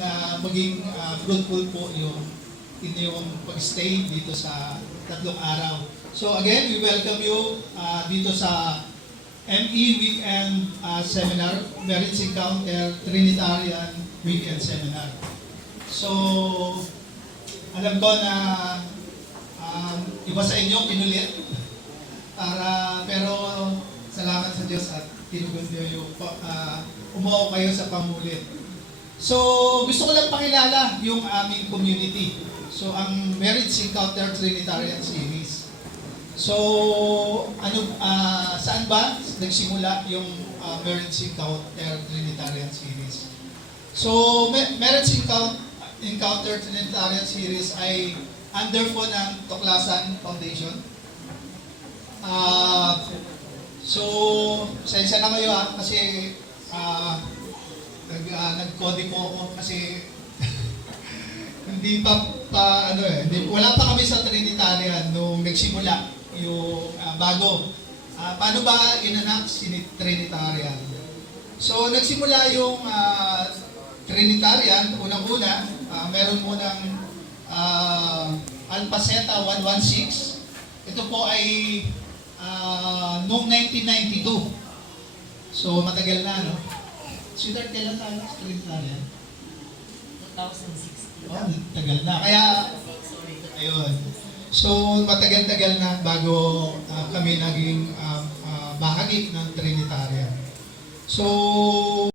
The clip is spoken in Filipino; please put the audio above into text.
na maging fruitful po yung inyong pag-stay dito sa 3 araw. So again, we welcome you dito sa ME Weekend Seminar, Marriage Encounter Trinitarian Weekend Seminar. So, alam ko na iba sa inyo pinulit, pero salamat sa Diyos at tinugod niyo yung umuo kayo sa pamulit. So, gusto ko lang pakilala yung aming community. So, ang Marriage Encounter Trinitarian Series. So, saan ba nagsimula yung Marriage Encounter Trinitarian Series? So, Marriage Encounter Trinitarian Series ay under po ng Tuklasan Foundation. So, sensya na kayo kasi nag-code po ako kasi hindi wala pa kami sa Trinitarian nung nagsimula yung bago. Paano ba inanak si Trinitarian? So, nagsimula yung Trinitarian, unang-una, meron munang Alpha Zeta 116. Ito po ay noong 1992. So, matagal na, no? Sweetheart, kailan tayo sa Trinitarian? 2016. Oh, tagal na. Kaya, ayun. So, matagal-tagal na bago kami naging bahagi ng Trinitarian. So,